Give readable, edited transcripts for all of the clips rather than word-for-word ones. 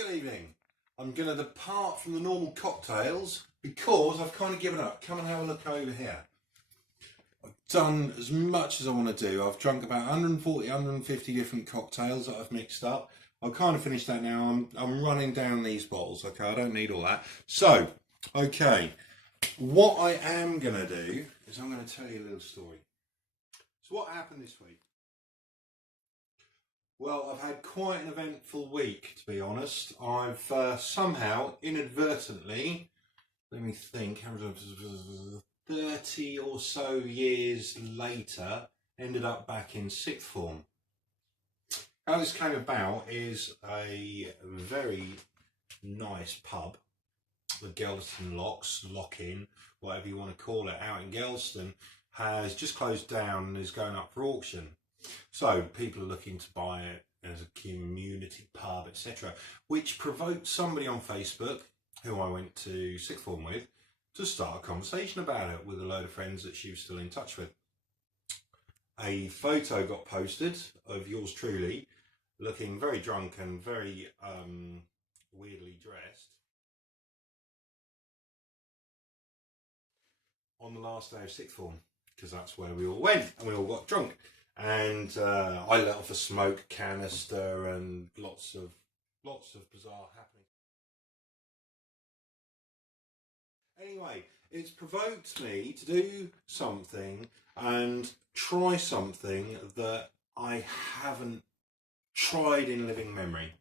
Good evening. I'm going to depart from the normal cocktails because I've kind of given up. Come and have a look over here. I've done as much as I want to do. I've drunk about 140, 150 different cocktails that I've mixed up. I've kind of finished that now. I'm running down these bottles, okay? I don't need all that. So, okay, what I am going to do is I'm going to tell you a little story. So what happened this week? Well, I've had quite an eventful week, to be honest. I've somehow, inadvertently, let me think, 30 or so years later, ended up back in sixth form. How this came about is a very nice pub, the Gelston Locks, Lock-In, whatever you want to call it, out in Gelston, has just closed down and is going up for auction. So people are looking to buy it as a community pub, etc., which provoked somebody on Facebook, who I went to sixth form with, to start a conversation about it with a load of friends that she was still in touch with. A photo got posted of yours truly, looking very drunk and very weirdly dressed, on the last day of sixth form, because that's where we all went and we all got drunk. And I let off a smoke canister and lots of bizarre happenings. Anyway, it's provoked me to do something and try something that I haven't tried in living memory.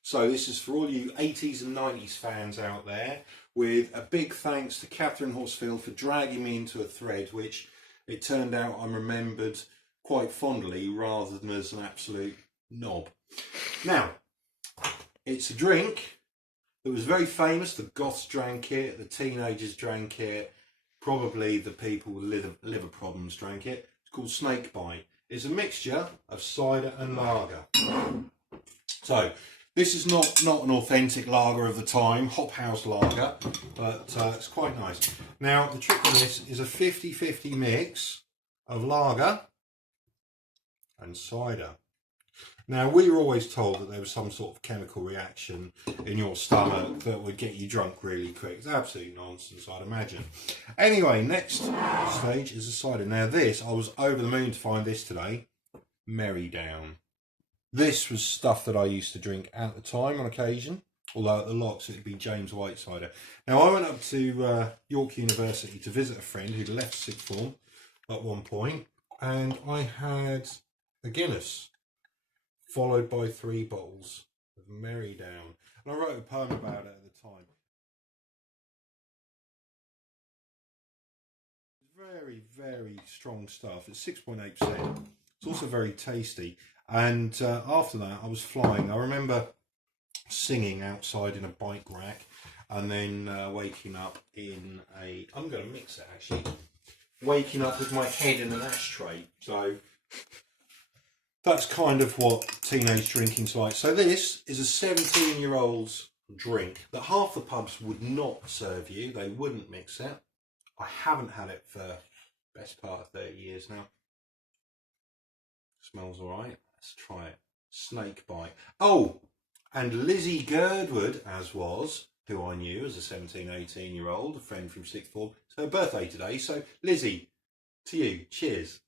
So this is for all you 80s and 90s fans out there, with a big thanks to Catherine Horsfield for dragging me into a thread, which it turned out I'm remembered quite fondly rather than as an absolute knob. Now, it's a drink that was very famous. The goths drank it, the teenagers drank it, probably the people with liver problems drank it. It's called Snakebite. It's a mixture of cider and lager. So this is not an authentic lager of the time, hop house lager, but it's quite nice. Now the trick on this is a 50-50 mix of lager and cider. Now, we were always told that there was some sort of chemical reaction in your stomach that would get you drunk really quick. It's absolute nonsense, I'd imagine. Anyway, next stage is a cider. Now this, I was over the moon to find this today, Merry Down. This was stuff that I used to drink at the time on occasion, although at the Locks it'd be James White cider. Now I went up to York University to visit a friend who'd left sixth form at one point, and I had a Guinness, followed by 3 bottles of Merry Down. And I wrote a poem about it at the time. Very, very strong stuff. It's 6.8%. It's also very tasty. And after that, I was flying. I remember singing outside in a bike rack, and then waking up in a... I'm going to mix it, actually. Waking up with my head in an ashtray. So that's kind of what teenage drinking's like. So this is a 17-year-old's drink that half the pubs would not serve you. They wouldn't mix it. I haven't had it for the best part of 30 years now. Smells all right. Let's try it. Snakebite. Oh, and Lizzie Girdwood, as was, who I knew as a 17, 18-year-old, a friend from sixth form. It's her birthday today. So, Lizzie, to you. Cheers.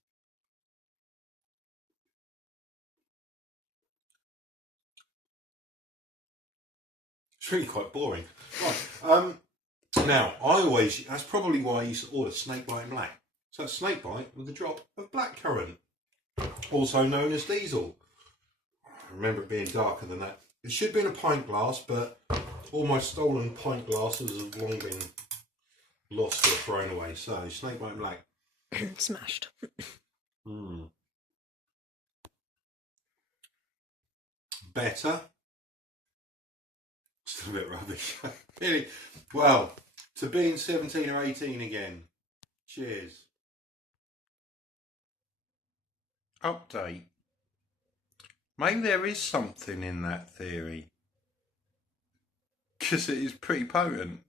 It's really quite boring. Right. Now, that's probably why I used to order Snakebite in black. So that's Snakebite with a drop of blackcurrant, also known as diesel. I remember it being darker than that. It should be in a pint glass, but all my stolen pint glasses have long been lost or thrown away. So, Snakebite in black. Smashed. Better. Still a bit rubbish. Really. Well, to being 17 or 18 again. Cheers. Update. Maybe there is something in that theory, because it is pretty potent.